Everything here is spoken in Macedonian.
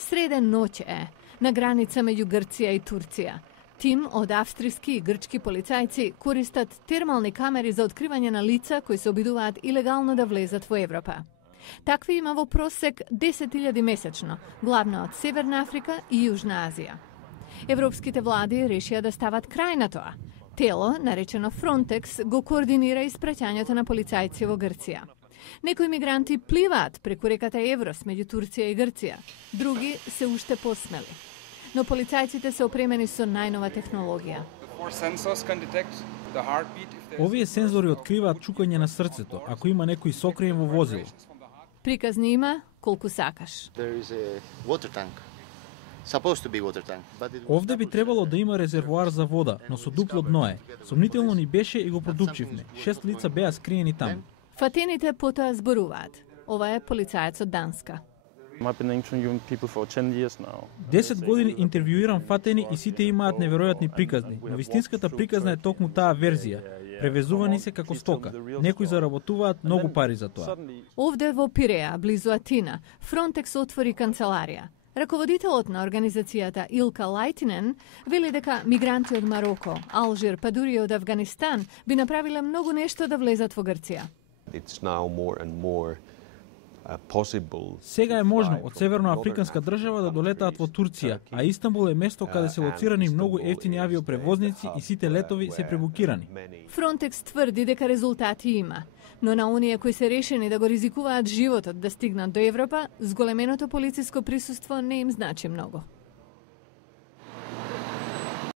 Srede noć na granica među Grcija i Turcija. Tim od avstrijski i grčki policajci koristat termalni kameri za otkrivanje na lica koji se obiduvat ilegalno da vlezat u Evropa. Takvi imamo prosek 10.000 mesečno, glavno od Severna Afrika i Južna Azija. Evropskite vladi rešija da stavat kraj na to. Telo, narečeno Frontex, go koordinira ispraćanjata na policajcijevo Grcija. Neki migranti plivat preko rekata Evros među Turcija i Grcija, drugi se ušte posmeli. No policajcite se opremeni su najnova tehnologija. Ovие сензори откриваат чукање на срцето, ако има некој сокриен во возило. Prikazni ima koliko sakaš. Овде би требало да има резервоар за вода, но со дупло дно е. Сомнително ни беше и го продупчивме. 6 лица беа скриени там. Фатените потоа зборуваат. Ова е полицаец од Данска. 10 години интервјуирам фатени и сите имаат неверојатни приказни, но вистинската приказна е токму таа верзија. Превезувани се како стока. Некои заработуваат многу пари за тоа. Овде во Пиреа, близу Атина, Фронтекс отвори канцеларија. Раководителот на организацијата Илка Лајтинен вели дека мигранти од Мароко, Алжир, па дури од Афганистан би направиле многу нешто да влезат во Грција. Сега е можно од северноафриканска држава да долетаат во Турција, а Истанбул е место каде се лоцирани многу ефтини авиопревозници и сите летови се пребукирани. Фронтекс тврди дека резултати има, но на оние кои се решени да го ризикуваат животот да стигнат до Европа, зголеменото полициско присуство не им значи многу.